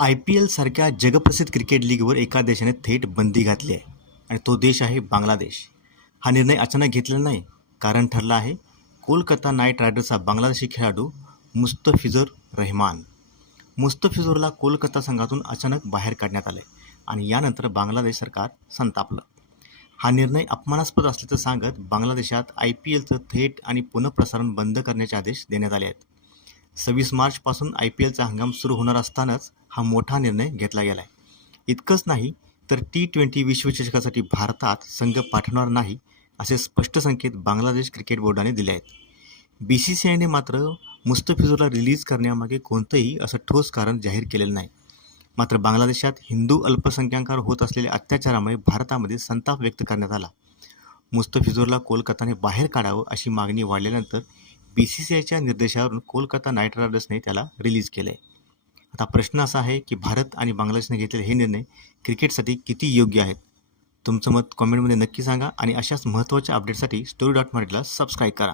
IPL सारख्या जगप्रसिद्ध cricket लीगवर एका देशाने थेट बंदी घातली आहे आणि तो देश आहे बांगलादेश. हा निर्णय अचानक घेतलेला नाही. कारण ठरला आहे कोलकाता नाईट रायडर्सचा बांगलादेशी खेळाडू मुस्तफिजुर रहमान. मुस्तफिजुरला कोलकाता संघातून अचानक बाहेर काढण्यात आले आणि यानंतर बांगलादेश सरकार संतापलं. हा निर्णय अपमानास्पद असल्याचं सांगत बांगलादेशात IPLचं थेट आणि पुनःप्रसारण बंद करण्याचे आदेश देण्यात आले आहेत. 26 मार्चपासून IPLचा हंगाम सुरू होणार असतानाच हा मोठा निर्णय घेतला गेला आहे. इतकंच नाही तर T20 विश्वचषकासाठी भारतात संघ पाठवणार नाही असे स्पष्ट संकेत बांगलादेश क्रिकेट बोर्डाने दिले आहेत. BCCIने मात्र मुस्तफिजुरला रिलीज करण्यामागे कोणतंही असं ठोस कारण जाहीर केलेलं नाही. मात्र बांगलादेशात हिंदू अल्पसंख्याकांवर होत असलेल्या अत्याचारामुळे भारतामध्ये संताप व्यक्त करण्यात आला. मुस्तफिजुरला कोलकाताने बाहेर काढावं अशी मागणी वाढल्यानंतर BCCIच्या निर्देशावरून कोलकाता नाईट रायडर्सने त्याला रिलीज केलं आहे. आता प्रश्न असा आहे की भारत आणि बांगलादेशने घेतलेले हे निर्णय क्रिकेटसाठी किती योग्य आहेत? तुमचं मत कॉमेंटमध्ये नक्की सांगा आणि अशाच महत्त्वाच्या अपडेटसाठी story.marathi ला सबस्क्राईब करा.